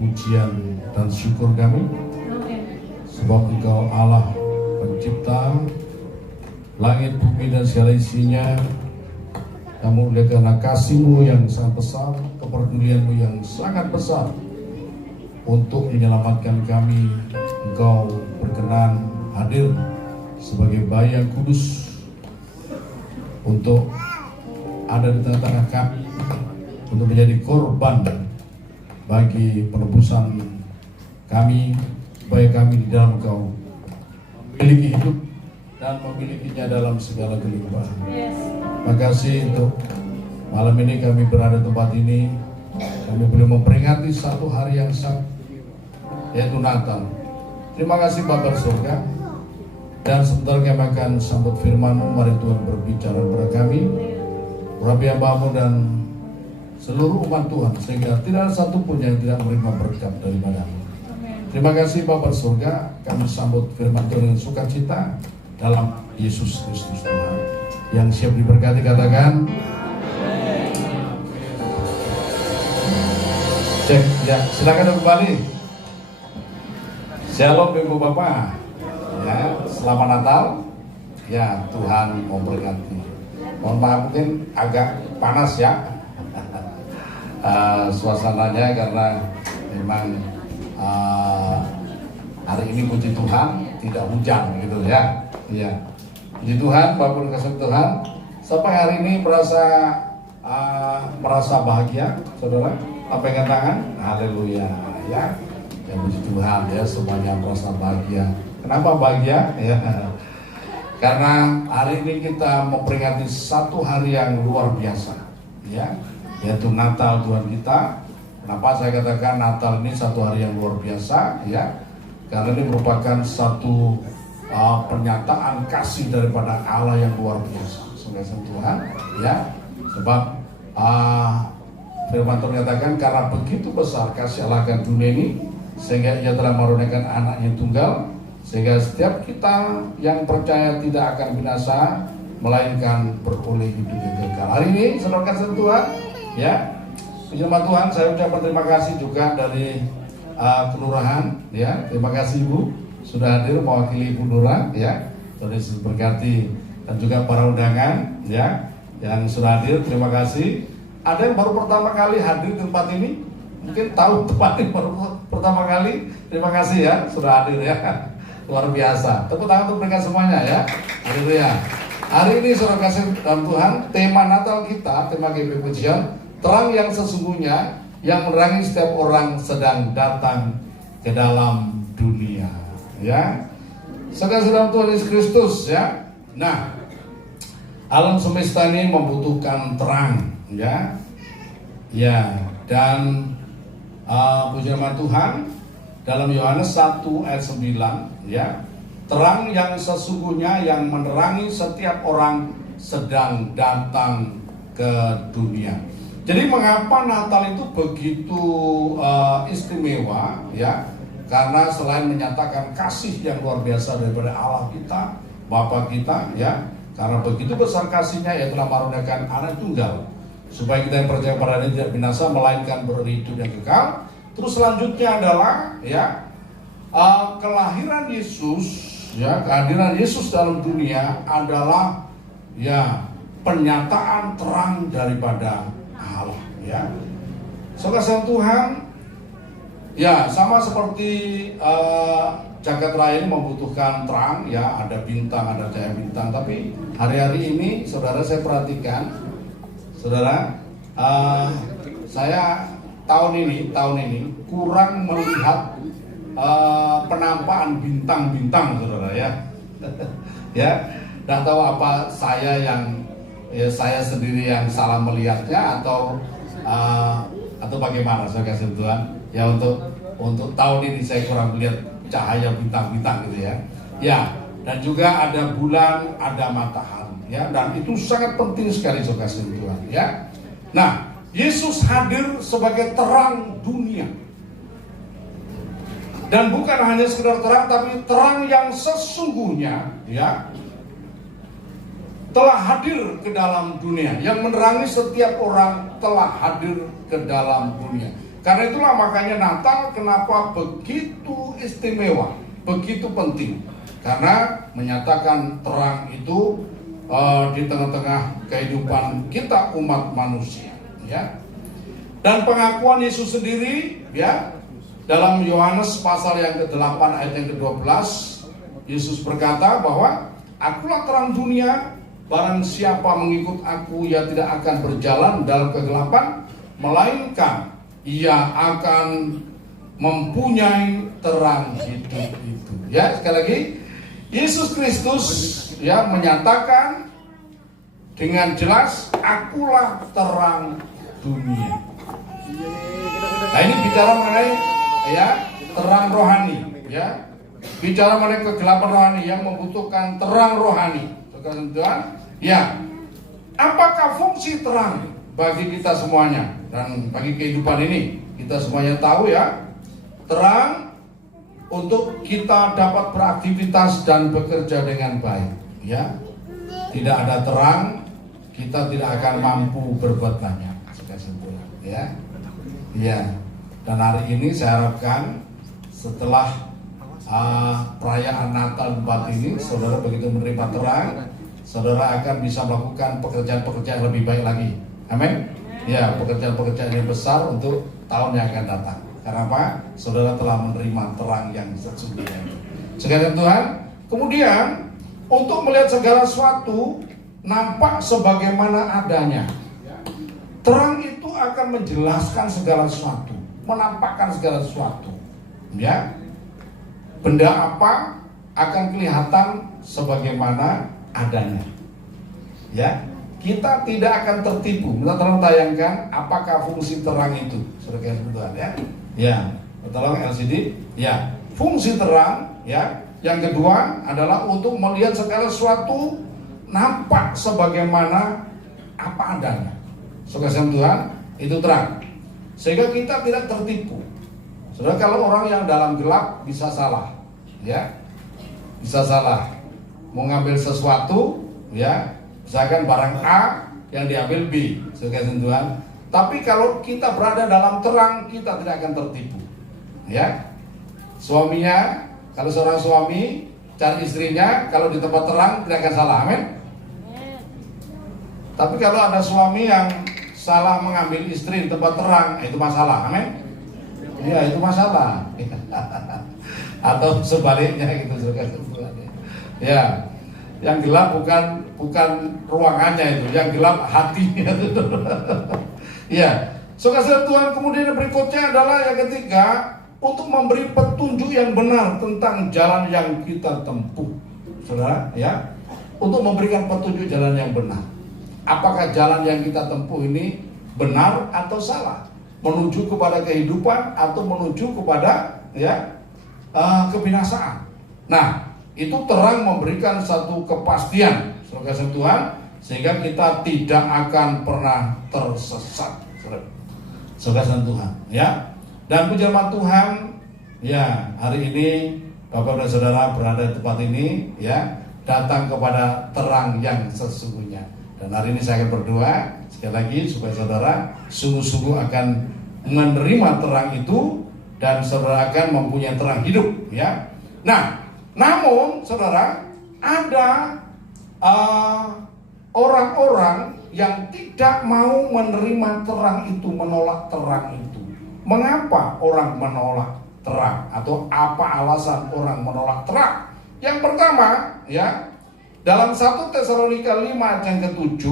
pujian dan syukur kami, sebab Engkau Allah pencipta langit, bumi, dan segala isinya. Namun oleh karena kasih-Mu yang sangat besar, kepedulian-Mu yang sangat besar untuk menyelamatkan kami, Engkau berkenan hadir sebagai bayi yang kudus untuk ada di tengah-tengah kami, untuk menjadi korban bagi penebusan kami, supaya kami di dalam Engkau memiliki hidup dan memilikinya dalam segala kelimpahan. Terima kasih untuk malam ini kami berada di tempat ini. Kami boleh memperingati satu hari yang sangat, yaitu Natal. Terima kasih Bapa surga. Dan sebentar kami akan sambut firman-Mu. Mari Tuhan berbicara kepada kami, urapi hamba-Mu dan seluruh umat Tuhan, sehingga tidak ada satupun yang tidak menerima berkat daripada-Mu. Terima kasih Bapa surga. Kami sambut firman Tuhan dengan sukacita dalam Yesus Kristus Tuhan. Yang siap diberkati katakan cek ya, silakan kembali. Shalom Ibu Bapak. Ya, selamat Natal. Ya, Tuhan memberkati. Mohon maaf mungkin agak panas ya suasananya, karena memang hari ini puji Tuhan tidak hujan gitu ya. Iya. Puji Tuhan, Bapak kasih Tuhan. Sampai hari ini merasa bahagia, saudara. Pegang tangan, haleluya ya. Ya puji Tuhan ya, semuanya merasa bahagia. Kenapa bahagia? Ya. Karena hari ini kita memperingati satu hari yang luar biasa, ya, yaitu Natal Tuhan kita. Kenapa saya katakan Natal ini satu hari yang luar biasa? Ya, karena ini merupakan satu pernyataan kasih daripada Allah yang luar biasa. Semoga Tuhan, ya, sebab firman Tuhan menyatakan karena begitu besar kasih Allah akan dunia ini, sehingga Ia telah menurunkan anaknya tunggal, sehingga setiap kita yang percaya tidak akan binasa, melainkan beroleh hidup yang kekal. Hari ini saudara kasih Tuhan, ya, puji nama Tuhan, saya ucapkan terima kasih juga dari kelurahan, ya, terima kasih Ibu sudah hadir mewakili Ibu Nura, ya, Tuhan Yesus berkati, dan juga para undangan, ya, yang sudah hadir, terima kasih. Ada yang baru pertama kali hadir di tempat ini, mungkin tahu tempat ini baru pertama kali, terima kasih ya sudah hadir ya. Luar biasa. Tepuk tangan untuk mereka semuanya ya. Haleluya. Hari ini saudara kasih dalam Tuhan, tema Natal kita, tema GP Pujian, terang yang sesungguhnya yang menerangi setiap orang sedang datang ke dalam dunia. Ya. Saudara Tuhan Yesus Kristus ya. Nah, alam semesta ini membutuhkan terang, ya. Ya, dan puji nama Tuhan dalam Yohanes 1 ayat 9, ya, terang yang sesungguhnya yang menerangi setiap orang sedang datang ke dunia. Jadi mengapa Natal itu begitu istimewa, ya? Karena selain menyatakan kasih yang luar biasa daripada Allah kita, Bapa kita, ya, karena begitu besar kasihnya, Ia telah mengaruniakan anak tunggal, supaya kita yang percaya pada Dia tidak binasa, melainkan beroleh hidup yang kekal. Terus selanjutnya adalah, ya, kelahiran Yesus, ya, kehadiran Yesus dalam dunia adalah, ya, pernyataan terang daripada Allah, ya. Saudara Tuhan, ya, sama seperti jagat raya ini membutuhkan terang, ya, ada bintang, ada cahaya bintang. Tapi hari-hari ini, saudara, saya perhatikan, saudara, saya tahun ini kurang melihat penampakan bintang-bintang, saudara, ya. Ya, tidak tahu apa saya sendiri yang salah melihatnya atau bagaimana, saya kasih Tuhan. Ya, untuk tahun ini saya kurang melihat cahaya bintang-bintang gitu ya. Ya, dan juga ada bulan, ada matahari, ya, dan itu sangat penting sekali, saya kasih Tuhan, ya. Nah, Yesus hadir sebagai terang dunia. Dan bukan hanya sekedar terang, tapi terang yang sesungguhnya, ya, telah hadir ke dalam dunia. Yang menerangi setiap orang telah hadir ke dalam dunia. Karena itulah makanya Natal kenapa begitu istimewa, begitu penting. Karena menyatakan terang itu di tengah-tengah kehidupan kita umat manusia, ya. Dan pengakuan Yesus sendiri, ya, dalam Yohanes pasal yang ke-8 ayat yang ke-12, Yesus berkata bahwa akulah terang dunia, barang siapa mengikut aku ia tidak akan berjalan dalam kegelapan, melainkan ia akan mempunyai terang hidup itu. Ya, sekali lagi, Yesus Kristus ya menyatakan dengan jelas, akulah terang dunia. Nah, ini bicara mengenai ya terang rohani, ya. Bicara mengenai kegelapan rohani yang membutuhkan terang rohani. Saudara-saudara, ya. Apakah fungsi terang bagi kita semuanya dan bagi kehidupan ini? Kita semuanya tahu ya, terang untuk kita dapat beraktivitas dan bekerja dengan baik, ya. Tidak ada terang, kita tidak akan mampu berbuat banyak. Ya. Ya. Dan hari ini saya harapkan setelah perayaan Natal 4 ini, saudara begitu menerima terang, saudara akan bisa melakukan pekerjaan-pekerjaan yang lebih baik lagi. Amin. Ya, pekerjaan-pekerjaan yang besar untuk tahun yang akan datang. Karena apa? Saudara telah menerima terang yang sesungguhnya. Sekalian Tuhan, kemudian untuk melihat segala sesuatu nampak sebagaimana adanya. Terang itu akan menjelaskan segala sesuatu, menampakkan segala sesuatu. Ya, benda apa akan kelihatan sebagaimana adanya. Ya. Kita tidak akan tertipu. Kita tolong tayangkan apakah fungsi terang itu, saudara Tuhan, ya. Ya, tolong LCD. Ya, fungsi terang, ya. Yang kedua adalah untuk melihat segala sesuatu nampak sebagaimana apa adanya. Saudara Tuhan, itu terang. Sehingga kita tidak tertipu. Saudara, kalau orang yang dalam gelap bisa salah, ya, bisa salah. Mau ngambil sesuatu, ya. Misalkan barang A yang diambil B, saudara Tuhan. Tapi kalau kita berada dalam terang, kita tidak akan tertipu. Ya, suaminya, kalau seorang suami cari istrinya, kalau di tempat terang tidak akan salah, amin. Tapi kalau ada suami yang salah mengambil istri di tempat terang, itu masalah, amin. Iya, itu masalah. Atau sebaliknya gitu, saudara Tuhan. Ya. Yang gelap bukan ruangannya itu, yang gelap hatinya. Ya, saudara Tuhan, kemudian berikutnya adalah yang ketiga, untuk memberi petunjuk yang benar tentang jalan yang kita tempuh, saudara, ya, untuk memberikan petunjuk jalan yang benar. Apakah jalan yang kita tempuh ini benar atau salah, menuju kepada kehidupan atau menuju kepada ya kebinasaan. Nah, itu terang memberikan satu kepastian, saudara Tuhan, sehingga kita tidak akan pernah tersesat, saudara Tuhan, ya. Dan puji nama Tuhan, ya, hari ini Bapak dan Saudara berada di tempat ini, ya, datang kepada terang yang sesungguhnya. Dan hari ini saya akan berdoa sekali lagi supaya saudara sungguh-sungguh akan menerima terang itu dan saudara akan mempunyai terang hidup, ya. Nah, namun, saudara, ada orang-orang yang tidak mau menerima terang itu, menolak terang itu. Mengapa orang menolak terang? Atau apa alasan orang menolak terang? Yang pertama, ya, dalam 1 Tesalonika 5 yang ke-7,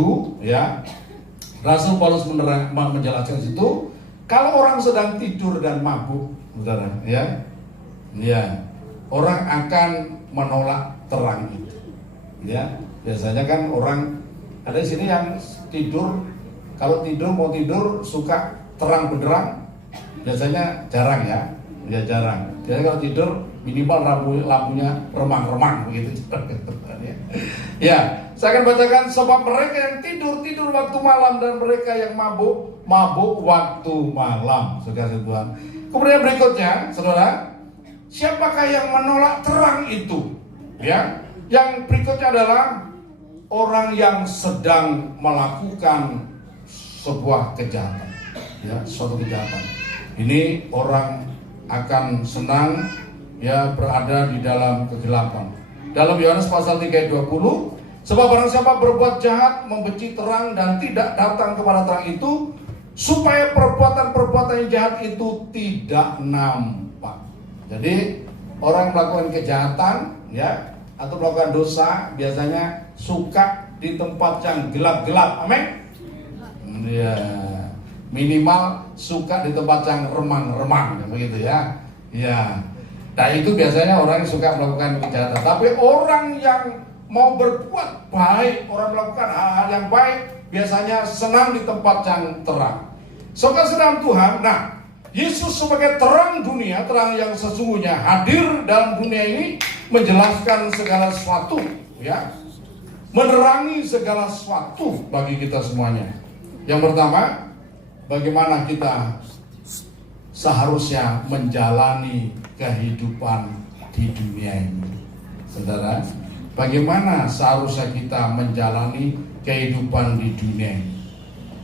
ya, Rasul Paulus menjelaskan situ, kalau orang sedang tidur dan mabuk, saudara, ya, orang akan menolak terang itu. Ya, biasanya kan orang ada di sini yang tidur, kalau mau tidur suka terang benderang, biasanya jarang, ya. Ya jarang. Jadi kalau tidur minimal lampunya remang-remang begitu. Ya, saya akan bacakan, sebab mereka yang tidur waktu malam dan mereka yang mabuk waktu malam, saudara Tuhan. Kemudian berikutnya, saudara, siapakah yang menolak terang itu? Ya, yang berikutnya adalah orang yang sedang melakukan sebuah kejahatan, ya, suatu kejahatan. ini orang akan senang ya berada di dalam kegelapan. Dalam Yohanes pasal 3 ayat 20, sebab barang siapa berbuat jahat membenci terang dan tidak datang kepada terang itu, supaya perbuatan-perbuatan yang jahat itu tidak nampak. Jadi orang melakukan kejahatan ya atau melakukan dosa biasanya suka di tempat yang gelap-gelap. Amin. Ya, minimal suka di tempat yang remang-remang begitu ya. Ya. Nah itu biasanya orang yang suka melakukan kejahatan. Tapi orang yang mau berbuat baik, orang melakukan hal-hal yang baik, biasanya senang di tempat yang terang. Saudara Tuhan, nah Yesus sebagai terang dunia, terang yang sesungguhnya hadir dalam dunia ini, menjelaskan segala sesuatu, ya, menerangi segala sesuatu bagi kita semuanya. Yang pertama, bagaimana kita seharusnya menjalani kehidupan di dunia ini. Saudara, bagaimana seharusnya kita menjalani kehidupan di dunia ini?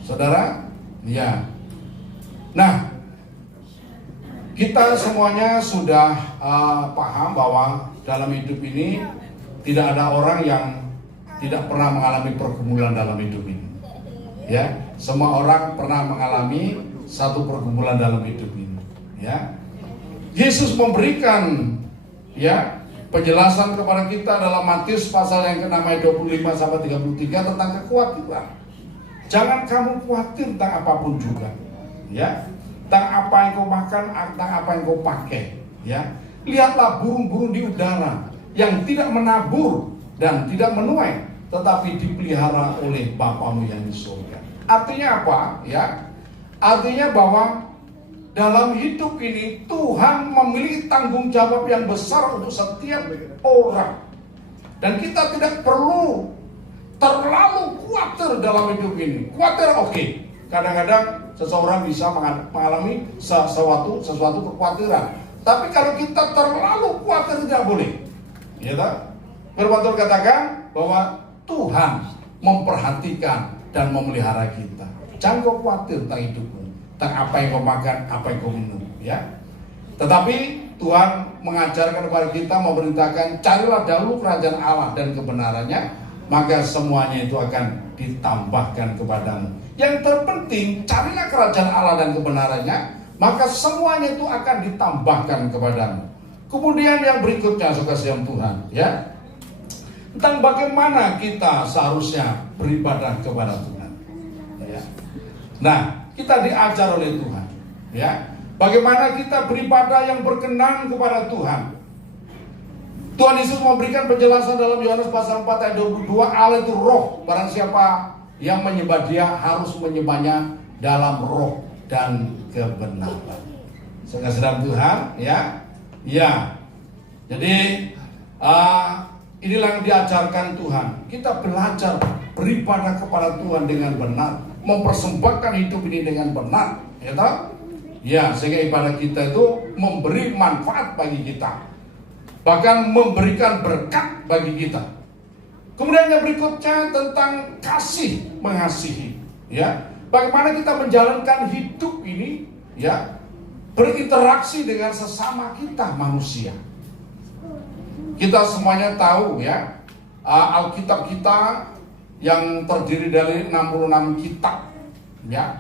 Saudara, ya. Nah, kita semuanya sudah paham bahwa dalam hidup ini tidak ada orang yang tidak pernah mengalami pergumulan dalam hidup ini. Ya, semua orang pernah mengalami satu pergumulan dalam hidup ini. Ya, Yesus memberikan ya penjelasan kepada kita dalam Matius pasal yang ke-6 ayat 25 sampai 33 tentang kekhawatiran. Jangan kamu khawatir tentang apapun juga, ya, tentang apa yang kau makan, tentang apa yang kau pakai, ya. Lihatlah burung-burung di udara yang tidak menabur dan tidak menuai, tetapi dipelihara oleh Bapamu yang di surga. Artinya apa? Ya, artinya bahwa dalam hidup ini Tuhan memiliki tanggung jawab yang besar untuk setiap orang. Dan kita tidak perlu terlalu khawatir dalam hidup ini. Khawatir oke. Kadang-kadang seseorang bisa mengalami sesuatu kekhawatiran. Tapi kalau kita terlalu khawatir tidak boleh. Ya tak? Firman Tuhan katakan bahwa Tuhan memperhatikan dan memelihara kita. Jangan kau khawatir tentang hidupmu, tentang apa yang kau makan, apa yang kau minum, ya. Tetapi Tuhan mengajarkan kepada kita, memerintahkan, carilah dahulu kerajaan Allah dan kebenarannya, maka semuanya itu akan ditambahkan kepadamu. Yang terpenting, carilah kerajaan Allah dan kebenarannya, maka semuanya itu akan ditambahkan kepadamu. Kemudian yang berikutnya, saudara Tuhan, ya, tentang bagaimana kita seharusnya beribadah kepada Tuhan, ya. Nah, kita diajar oleh Tuhan, ya. Bagaimana kita beribadah yang berkenan kepada Tuhan. Tuhan Yesus memberikan penjelasan dalam Yohanes pasal 4 ayat 22, Allah itu roh, barang siapa yang menyembah Dia harus menyembahnya dalam roh dan kebenaran. Saudara Tuhan, ya. Ya. Jadi inilah yang diajarkan Tuhan. Kita belajar beribadah kepada Tuhan dengan benar, mempersembahkan hidup ini dengan benar, ya tak? Ya, sehingga ibadah kita itu memberi manfaat bagi kita, bahkan memberikan berkat bagi kita. Kemudian yang berikutnya tentang kasih mengasihi, ya. Bagaimana kita menjalankan hidup ini, ya, berinteraksi dengan sesama kita manusia. Kita semuanya tahu, ya, Alkitab kita yang terdiri dari 66 kitab, ya,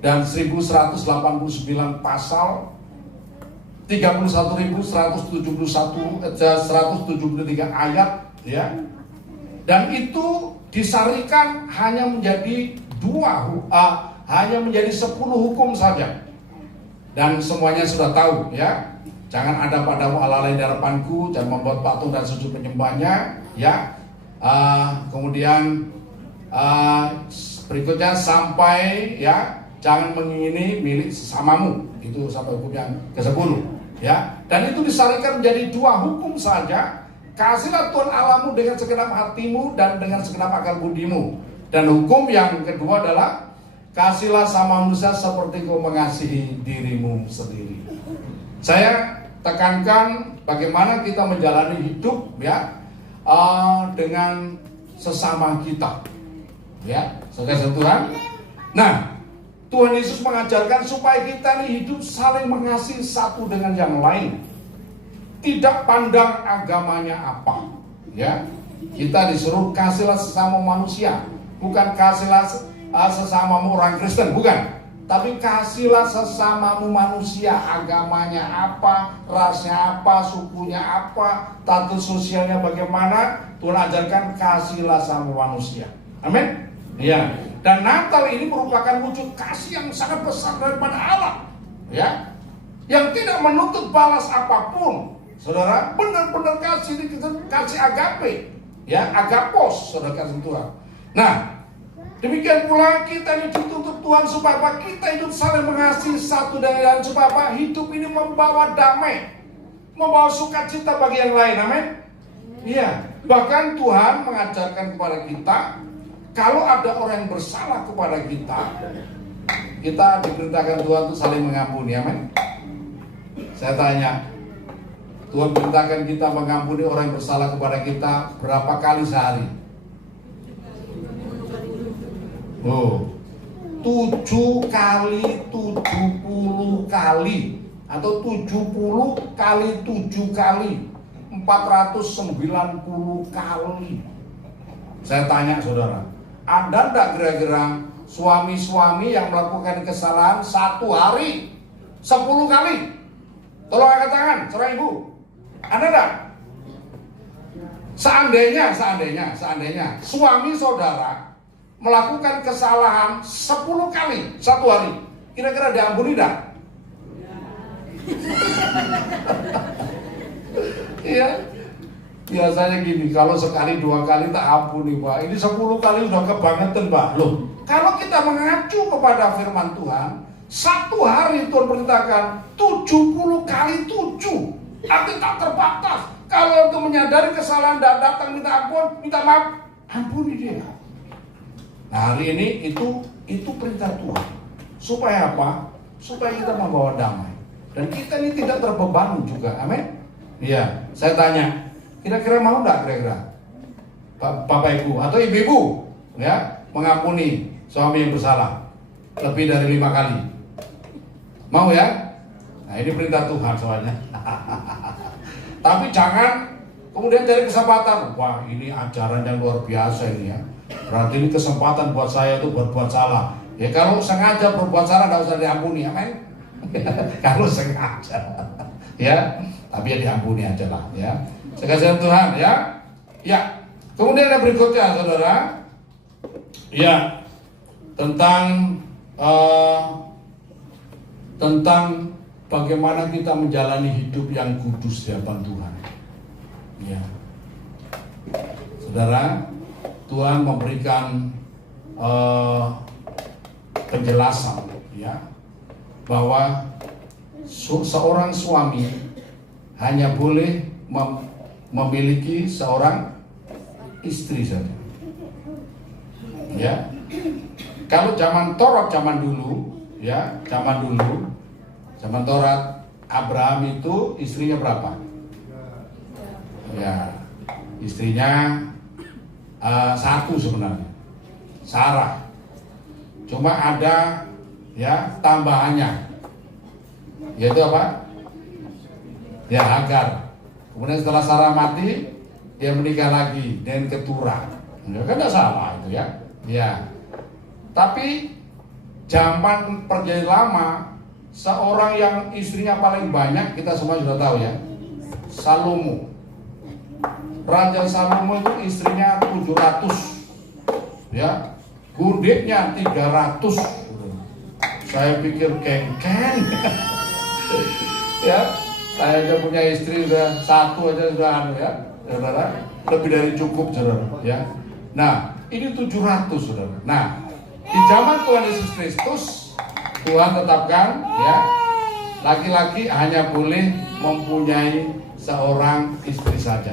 dan 1189 pasal, 31.173 ayat, ya. Dan itu disarikan hanya menjadi 10 hukum saja. Dan semuanya sudah tahu, ya. Jangan ada padamu Allah lain di hadapanku, jangan membuat patung dan sujud menyembahnya, ya. Kemudian berikutnya sampai, ya, jangan mengingini milik sesamamu. Itu sampai hukum yang ke-10, ya. Dan itu disarikan menjadi 2 hukum saja. Kasihlah Tuhan Allahmu dengan segenap hatimu dan dengan segenap akal budimu. Dan hukum yang kedua adalah kasihlah sama manusia seperti kau mengasihi dirimu sendiri. Saya tekankan bagaimana kita menjalani hidup, ya, dengan sesama kita, ya, saudara Tuhan. Nah, Tuhan Yesus mengajarkan supaya kita ini hidup saling mengasihi satu dengan yang lain. Tidak pandang agamanya apa, ya. Kita disuruh kasihlah sesama manusia, bukan kasihlah sesamamu orang Kristen, bukan. Tapi kasihlah sesamamu manusia, agamanya apa, rasnya apa, sukunya apa, status sosialnya bagaimana. Tuhan ajarkan kasihlah sama manusia. Amin. Ya. Dan Natal ini merupakan wujud kasih yang sangat besar daripada Allah, ya, yang tidak menuntut balas apapun. Saudara, benar-benar kasih ini kasih agape, ya, agapos, saudara kasih Tuhan. Nah, demikian pula kita ini dituntut Tuhan supaya kita hidup saling mengasihi satu dengan lain, supaya hidup ini membawa damai, membawa sukacita bagi yang lain. Amin. Iya. Bahkan Tuhan mengajarkan kepada kita, kalau ada orang yang bersalah kepada kita diperintahkan Tuhan untuk saling mengampuni. Amin. Saya tanya, Tuhan perintahkan kita mengampuni orang yang bersalah kepada kita berapa kali sehari? 7 kali 70 kali, atau 70 kali 7 kali, 490 kali. Saya tanya saudara, ada enggak kira-kira suami-suami yang melakukan kesalahan satu hari 10 kali? Tolong angkat tangan, saudara ibu. Ada enggak? Seandainya suami saudara melakukan kesalahan 10 kali satu hari, kira-kira diampuni enggak? Iya. Biasanya gini, kalau sekali 2 kali tak ampuni Pak, ini 10 kali sudah kebangetan Pak. Loh, kalau kita mengacu kepada firman Tuhan, satu hari Tuhan perintahkan 70 kali 7, artinya tak terbatas. Kalau untuk menyadari kesalahan dan datang minta ampun, minta maaf, ampuni dia. Nah, hari ini itu perintah Tuhan. Supaya apa? Supaya kita membawa damai. Dan kita ini tidak terbebani juga, amin. Iya, saya tanya, kira-kira mau enggak kira-kira Bapak Ibu atau Ibu-ibu, ya, mengampuni suami yang bersalah lebih dari 5 kali? Mau ya? Nah, ini perintah Tuhan soalnya. Tapi jangan kemudian cari kesempatan. Wah, ini ajaran yang luar biasa ini ya. Berarti ini kesempatan buat saya tuh berbuat salah. Ya kalau sengaja berbuat salah enggak usah diampuni, amin. Kalau sengaja, ya, tapi ya diampuni aja lah, ya. Sekasihan Tuhan, ya. Ya. Kemudian yang berikutnya, saudara, ya, tentang bagaimana kita menjalani hidup yang kudus di hadapan Tuhan. Ya. Saudara, Tuhan memberikan penjelasan, ya, bahwa seorang suami hanya boleh memiliki seorang istri saja. Ya. Kalau zaman Taurat zaman dulu, ya, zaman Taurat, Abraham itu istrinya berapa? Ya, istrinya 1 sebenarnya, Sarah. Cuma ada, ya, tambahannya, yaitu apa? Ya, Hagar. Kemudian setelah Sarah mati, dia menikah lagi dengan Keturah. Ya, kan tidak salah itu ya. Ya. Tapi zaman perjanjian lama, seorang yang istrinya paling banyak kita semua sudah tahu ya, Salomo. Raja Salomo itu istrinya 700, ya, gundiknya 300. Saya pikir kengken. Ya, saya aja punya istri udah 1 aja sudah ya, saudara, lebih dari cukup, saudara, ya. Nah, ini 700, saudara. Nah, di zaman Tuhan Yesus Kristus, Tuhan tetapkan, ya, laki-laki hanya boleh mempunyai seorang istri saja.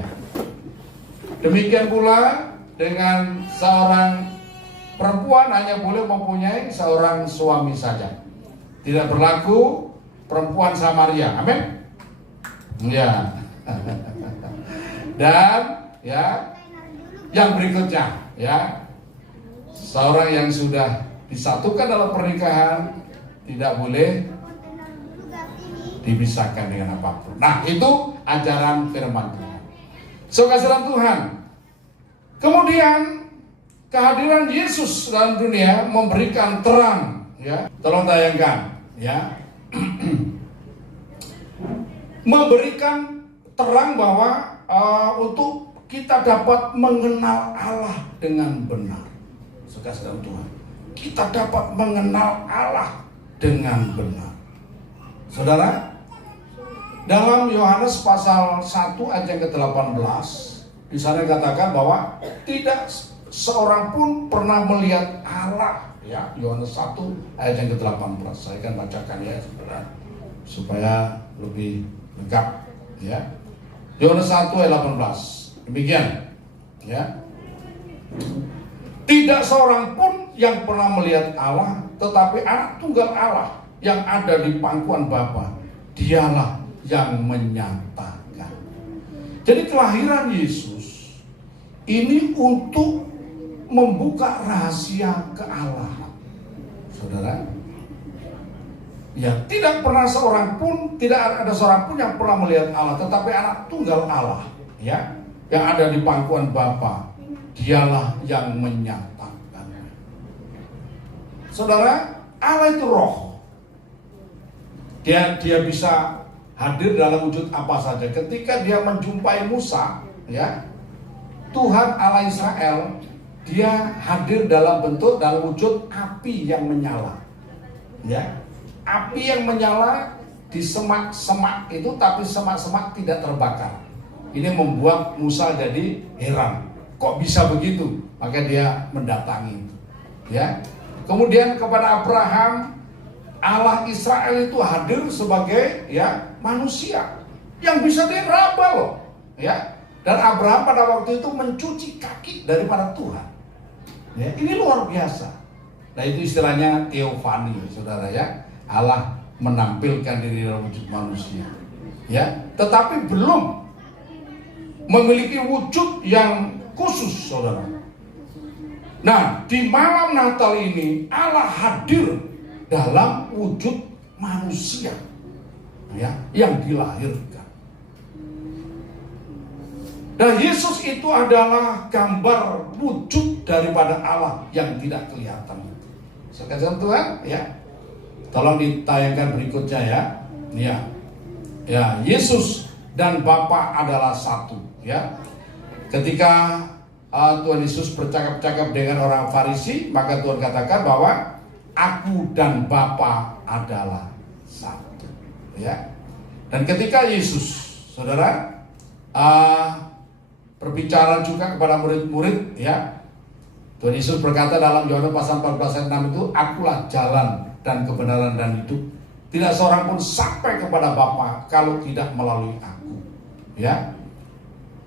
Demikian pula dengan seorang perempuan hanya boleh mempunyai seorang suami saja. Tidak berlaku perempuan Samaria. Amin. Ya. Dan ya, yang berikutnya, ya, seorang yang sudah disatukan dalam pernikahan, tidak boleh dipisahkan dengan apapun. Nah, itu ajaran firman Tuhan. So, kasihan Tuhan. Kemudian kehadiran Yesus dalam dunia memberikan terang, ya. Tolong tayangkan, ya. Memberikan terang bahwa untuk kita dapat mengenal Allah dengan benar. Saudara Tuhan, kita dapat mengenal Allah dengan benar. Saudara, dalam Yohanes pasal 1 ayat yang ke-18, di sana dikatakan bahwa tidak seorang pun pernah melihat Allah, ya. Yohanes 1 ayat yang ke-18. Saya akan bacakan, ya, saudara, supaya lebih lengkap, ya. Yohanes 1 ayat 18. Demikian, ya. Tidak seorang pun yang pernah melihat Allah, tetapi anak tunggal Allah yang ada di pangkuan Bapa, dialah yang menyatakan. Jadi kelahiran Yesus ini untuk membuka rahasia kealahan. Saudara, ya, tidak pernah seorang pun, tidak ada seorang pun yang pernah melihat Allah, tetapi anak tunggal Allah, ya, yang ada di pangkuan Bapa, dialah yang menyatakan. Saudara, Allah itu roh. Dia bisa hadir dalam wujud apa saja. Ketika dia menjumpai Musa, ya, Tuhan Allah Israel, dia hadir dalam wujud api yang menyala, ya. Api yang menyala di semak-semak itu, tapi semak-semak tidak terbakar. Ini membuat Musa jadi heran. Kok bisa begitu? Maka dia mendatangi, ya. Kemudian kepada Abraham, Allah Israel itu hadir sebagai, ya, manusia yang bisa diraba loh, ya. Dan Abraham pada waktu itu mencuci kaki daripada Tuhan, ya. Ini luar biasa. Nah, itu istilahnya teofani, saudara, ya. Allah menampilkan diri dalam wujud manusia, ya. Tetapi belum memiliki wujud yang khusus, saudara. Nah, di malam Natal ini Allah hadir dalam wujud manusia, ya, yang dilahirkan. Dan Yesus itu adalah gambar wujud daripada Allah yang tidak kelihatan. Sekalian Tuhan, ya. Tolong ditayangkan berikutnya, ya. Ya. Ya, Yesus dan Bapa adalah satu, ya. Ketika Tuhan Yesus bercakap-cakap dengan orang Farisi, maka Tuhan katakan bahwa aku dan Bapa adalah satu, ya. Dan ketika Yesus, saudara, berbicara juga kepada murid-murid, ya, Tuhan Yesus berkata dalam Yohanes pasal 14 ayat 6 itu, akulah jalan dan kebenaran dan hidup. Tidak seorang pun sampai kepada Bapa kalau tidak melalui aku, ya.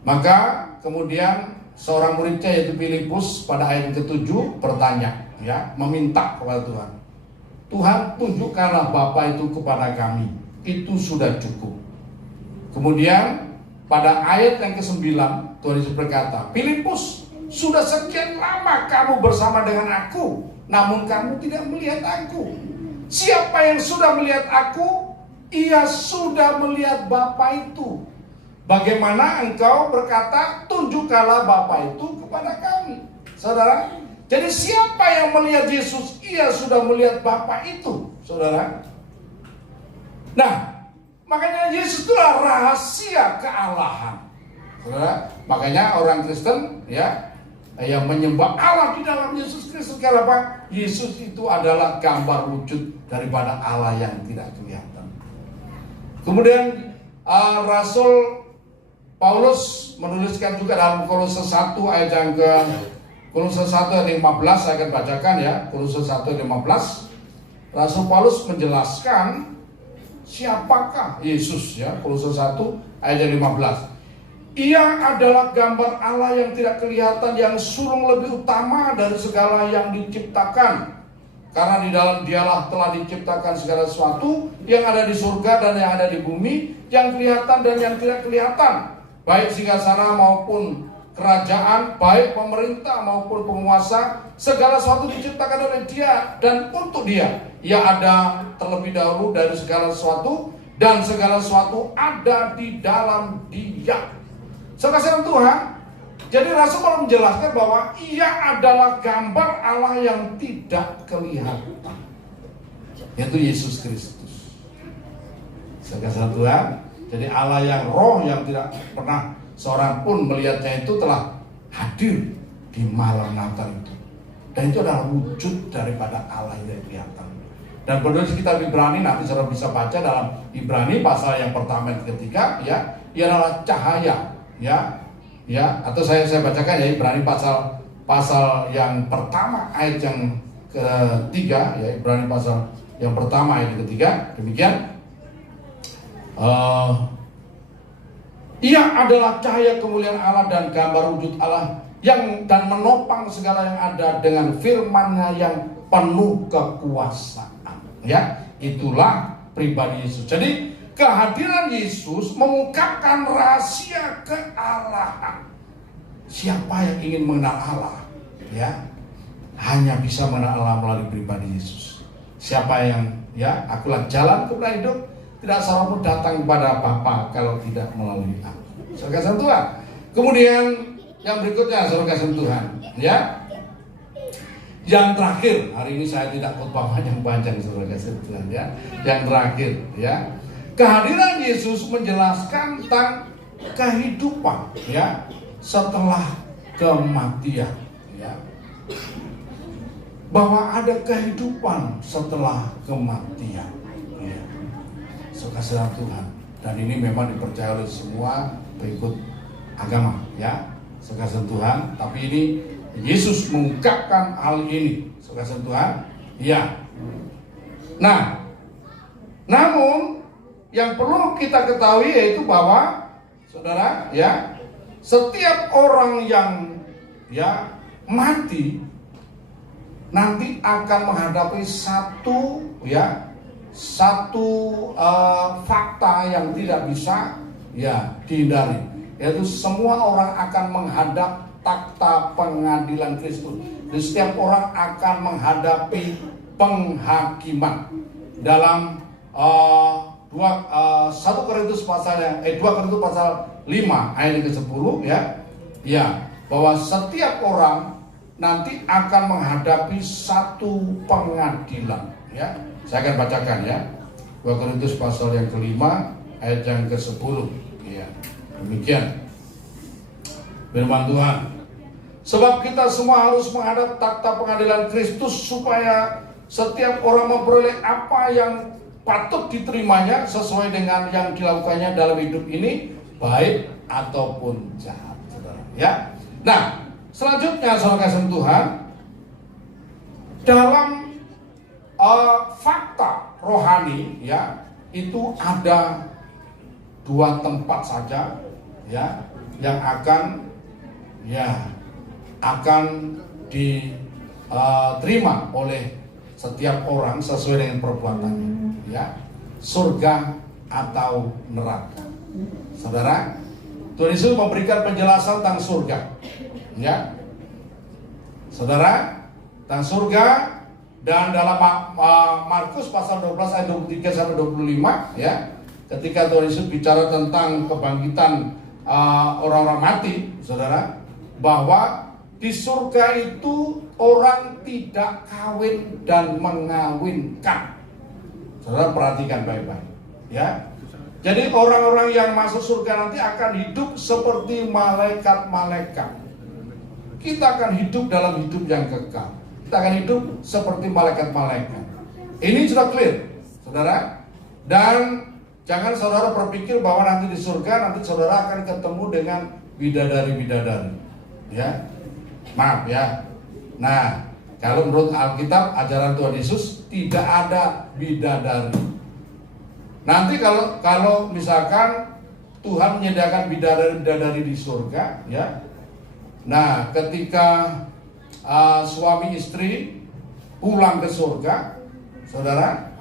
Maka kemudian seorang muridnya yaitu Filipus pada ayat ke-7 bertanya, ya, meminta kepada Tuhan. Tuhan, tunjukkanlah Bapa itu kepada kami. Itu sudah cukup. Kemudian pada ayat yang ke-9 Tuhan Yesus berkata, Filipus, sudah sekian lama kamu bersama dengan aku, namun kamu tidak melihat aku. Siapa yang sudah melihat aku, ia sudah melihat Bapa itu. Bagaimana engkau berkata, tunjukkanlah Bapa itu kepada kami? Saudara, jadi siapa yang melihat Yesus, ia sudah melihat Bapa itu, saudara. Nah, makanya Yesus itulah rahasia kealahan, saudara. Makanya orang Kristen, ya, yang menyembah Allah di dalam Yesus Kristus. Kenapa? Yesus itu adalah gambar wujud daripada Allah yang tidak kelihatan. Kemudian Rasul Paulus menuliskan juga dalam Kolose 1 ayat yang Kolose 1 ayat 15, saya akan bacakan, ya. Kolose 1 ayat 15. Rasul Paulus menjelaskan siapakah Yesus, ya. Kolose 1 ayat 15. Ia adalah gambar Allah yang tidak kelihatan, yang sulung lebih utama dari segala yang diciptakan. Karena di dalam dialah telah diciptakan segala sesuatu yang ada di surga dan yang ada di bumi, yang kelihatan dan yang tidak kelihatan, baik singgasana maupun kerajaan, baik pemerintah maupun penguasa, segala sesuatu diciptakan oleh Dia dan untuk Dia. Ia ada terlebih dahulu dari segala sesuatu, dan segala sesuatu ada di dalam Dia. Saudara Tuhan, jadi Rasul Paulus menjelaskan bahwa Ia adalah gambar Allah yang tidak kelihatan, yaitu Yesus Kristus. Saudara Tuhan, jadi Allah yang roh yang tidak pernah seorang pun melihatnya itu telah hadir di malam Natal itu. Dan itu adalah wujud daripada Allah yang kelihatan. Dan penulis kitab Ibrani, nanti saudara bisa baca dalam Ibrani pasal yang pertama dan ketiga, ya, ia adalah cahaya, ya, atau saya bacakan ya, Ibrani pasal yang pertama ayat yang ketiga, ya, Ibrani pasal yang pertama ayat yang ketiga, demikian. Ia adalah cahaya kemuliaan Allah dan gambar wujud Allah yang dan menopang segala yang ada dengan firman-Nya yang penuh kekuasaan. Ya, itulah pribadi Yesus. Jadi kehadiran Yesus mengungkapkan rahasia kealahan. Siapa yang ingin mengenal Allah, ya, hanya bisa mengenal Allah melalui pribadi Yesus. Siapa yang, ya, akulah jalan kepada hidup, tidak seorang pun datang kepada Bapa kalau tidak melalui aku. Saudara kasih Tuhan. Kemudian yang berikutnya, saudara kasih Tuhan, ya. Yang terakhir, hari ini saya tidak khotbah panjang-panjang, saudara kasih Tuhan, ya. Yang terakhir, ya. Kehadiran Yesus menjelaskan tentang kehidupan, ya, setelah kematian, ya. Bahwa ada kehidupan setelah kematian, ya. Saudara Tuhan, dan ini memang dipercaya oleh semua pengikut agama, ya, saudara Tuhan. Tapi ini Yesus mengungkapkan hal ini, saudara Tuhan, ya. Nah, namun yang perlu kita ketahui yaitu bahwa, saudara, ya, setiap orang yang, ya, mati nanti akan menghadapi satu fakta yang tidak bisa, ya, dihindari, yaitu semua orang akan menghadap takhta pengadilan Kristus. Jadi setiap orang akan menghadapi penghakiman. Dalam 2 Korintus pasal 5 ayat ke-10, ya, bahwa setiap orang nanti akan menghadapi satu pengadilan, ya. Saya akan bacakan, ya, 2 Korintus pasal yang ke-5 ayat yang ke-10, ya. Demikian firman Tuhan. Sebab kita semua harus menghadap takhta pengadilan Kristus, supaya setiap orang memperoleh apa yang patut diterimanya sesuai dengan yang dilakukannya dalam hidup ini, baik ataupun jahat, saudara, ya. Nah, selanjutnya, saudara kasih Tuhan, dalam fakta rohani, ya, itu ada 2 tempat saja, ya, yang akan diterima oleh setiap orang sesuai dengan perbuatannya, ya, surga atau neraka. Saudara, Tuhan Yesus memberikan penjelasan tentang surga, ya, saudara, tentang surga. Dan dalam Markus pasal 12 ayat 23 sampai 25, ya, ketika Tuhan Yesus bicara tentang kebangkitan orang-orang mati, saudara, bahwa di surga itu orang tidak kawin dan mengawinkan. Saudara perhatikan baik-baik, ya. Jadi orang-orang yang masuk surga nanti akan hidup seperti malaikat-malaikat. Kita akan hidup dalam hidup yang kekal. Kita akan hidup seperti malaikat-malaikat. Ini sudah clear, saudara. Dan jangan saudara berpikir bahwa nanti di surga nanti saudara akan ketemu dengan bidadari-bidadari, ya. Maaf, ya. Nah, kalau menurut Alkitab, ajaran Tuhan Yesus tidak ada bidadari. Nanti kalau misalkan Tuhan menyediakan bidadari-bidadari di surga, ya. Nah, ketika suami istri pulang ke surga, saudara,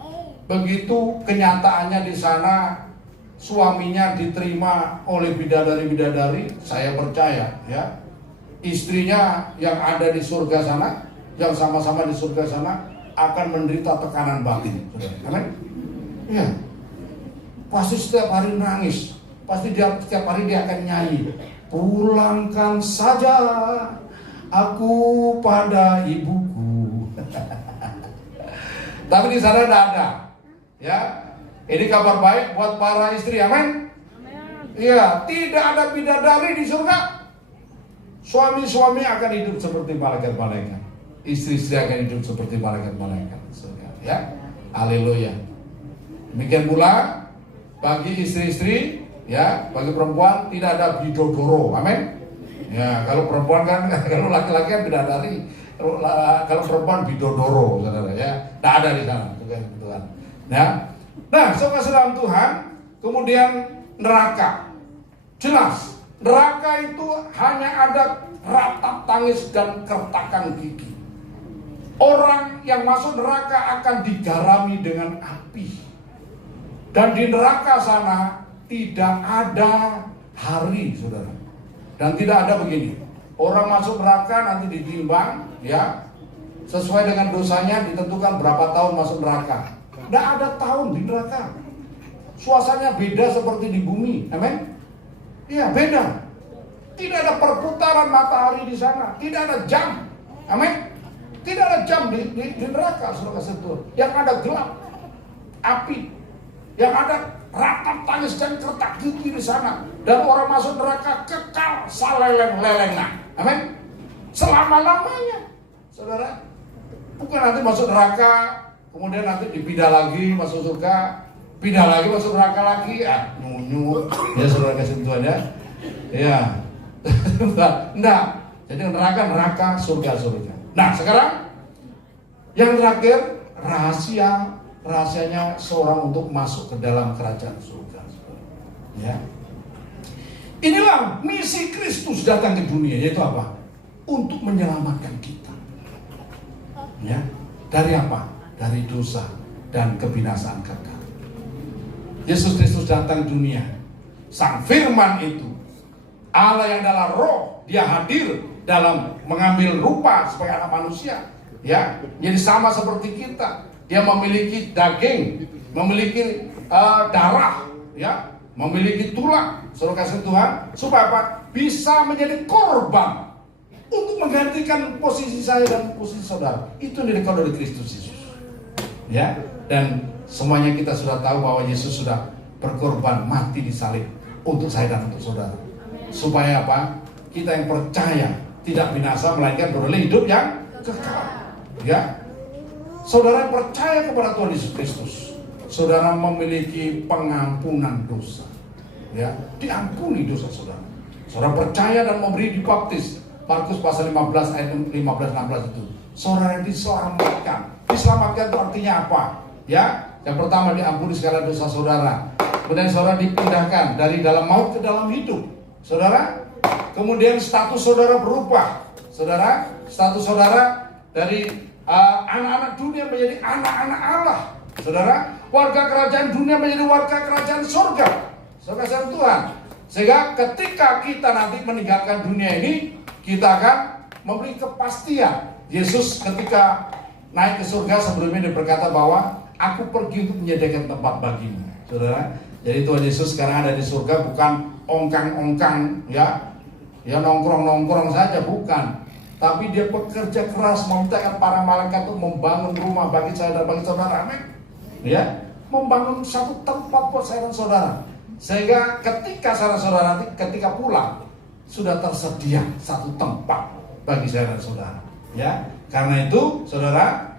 begitu kenyataannya di sana suaminya diterima oleh bidadari-bidadari, saya percaya, ya, istrinya yang ada di surga sana, yang sama-sama di surga sana akan menderita tekanan batin. Amin. Ya. Pasti setiap hari nangis. Pasti setiap hari dia akan nyanyi. Pulangkan saja aku pada ibuku. Tapi di sana tidak ada. Ya. Ini kabar baik buat para istri. Amin. Iya, tidak ada bidadari di surga. Suami-suami akan hidup seperti malaikat-malaikat. Istri-istri akan hidup seperti malaikat-malaikat. Ya, haleluya. Demikian pula bagi istri-istri, ya, bagi perempuan tidak ada bidodoro. Amin. Ya, kalau perempuan kan, kalau laki-laki kan bidadari, kalau perempuan bidodoro, saudara. Ya, tidak ada di sana. Tuhan. Ya. Nah, saudara Tuhan, kemudian neraka. Jelas, neraka itu hanya ada ratap tangis dan kertakan gigi. Orang yang masuk neraka akan digarami dengan api. Dan di neraka sana tidak ada hari, saudara. Dan tidak ada begini. Orang masuk neraka nanti ditimbang, ya, sesuai dengan dosanya ditentukan berapa tahun masuk neraka. Tidak ada tahun di neraka. Suasananya beda seperti di bumi. Amin. Iya, beda. Tidak ada perputaran matahari di sana. Tidak ada jam. Amin. Tidak ada jam di neraka, saudara sekalian. Yang ada gelap, api. Yang ada ratap tangis dan kertak gigi di sana. Dan orang masuk neraka kekal saleleng-lelengan. Amin. Selama-lamanya, saudara. Bukan nanti masuk neraka, kemudian nanti dipindah lagi masuk surga, pindah lagi masuk neraka lagi, nyunyu, ya saudara kasih Tuhan ya. Ya. Enggak. Jadi neraka, surga. Nah, sekarang yang terakhir, rahasianya seorang untuk masuk ke dalam kerajaan surga. Ya. Inilah misi Kristus datang ke dunia, yaitu apa? Untuk menyelamatkan kita. Ya. Dari apa? Dari dosa dan kebinasaan kekal. Yesus Kristus datang ke dunia. Sang Firman itu, Allah yang adalah roh, dia hadir dalam mengambil rupa sebagai anak manusia, ya, jadi sama seperti kita. Dia memiliki daging, memiliki darah, ya, memiliki tulang. Saudara kasih Tuhan, supaya apa? Bisa menjadi korban untuk menggantikan posisi saya dan posisi saudara. Itu yang dilakukan oleh Kristus Yesus, ya. Dan semuanya kita sudah tahu bahwa Yesus sudah berkorban mati di salib untuk saya dan untuk saudara. Supaya apa? Kita yang percaya tidak binasa melainkan beroleh hidup yang kekal. Ya, saudara percaya kepada Tuhan Yesus Kristus, saudara memiliki pengampunan dosa. Ya, diampuni dosa saudara. Saudara percaya dan memberi dibaptis. Markus pasal 15 ayat 15-16 itu. Saudara diselamatkan. Diselamatkan itu artinya apa? Ya, yang pertama diampuni segala dosa saudara. Kemudian saudara dipindahkan dari dalam maut ke dalam hidup. Saudara, kemudian status saudara berubah. Saudara, status saudara dari anak-anak dunia menjadi anak-anak Allah. Saudara, warga kerajaan dunia menjadi warga kerajaan surga. Saudara Tuhan. Sehingga ketika kita nanti meninggalkan dunia ini, kita akan memberi kepastian. Yesus ketika naik ke surga sebelumnya dia berkata bahwa aku pergi untuk menyediakan tempat bagimu. Saudara, jadi Tuhan Yesus sekarang ada di surga bukan ongkang-ongkang, ya nongkrong-nongkrong saja, bukan. Tapi dia bekerja keras memintakan para malaikat untuk membangun rumah bagi saya dan bagi saudara. Amin. Ya, membangun satu tempat buat saya dan saudara. Sehingga ketika saudara nanti ketika pulang sudah tersedia satu tempat bagi saya dan saudara. Ya, karena itu saudara,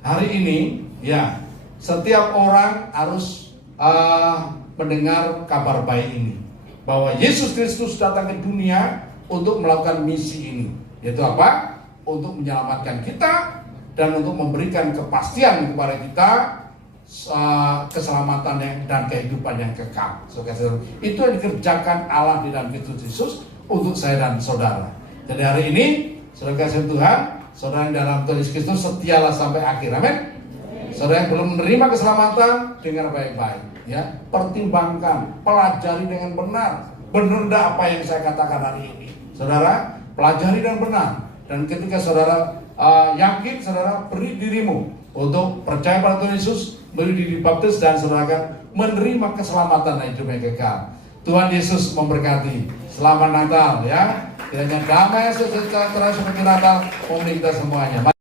hari ini ya setiap orang harus mendengar kabar baik ini, bahwa Yesus Kristus datang ke dunia untuk melakukan misi ini, yaitu apa? Untuk menyelamatkan kita dan untuk memberikan kepastian kepada kita keselamatan dan kehidupan yang kekal. Itu yang dikerjakan Allah di dalam Kristus Yesus untuk saya dan saudara. Jadi hari ini, saudara kasih Tuhan, saudara yang dalam Tuhan Yesus Kristus setialah sampai akhir. Amin. Saudara yang belum menerima keselamatan, dengar baik-baik, ya, pertimbangkan, pelajari dengan benar, benar enggak apa yang saya katakan hari ini? Saudara, pelajari dan benar. Dan ketika saudara yakin, saudara beri dirimu untuk percaya pada Tuhan Yesus, beri diri baptis, dan saudara akan menerima keselamatan dan hidup yang kekal. Tuhan Yesus memberkati. Selamat Natal ya. Kiranya damai sejahtera seperti Natal memiliki kita semuanya.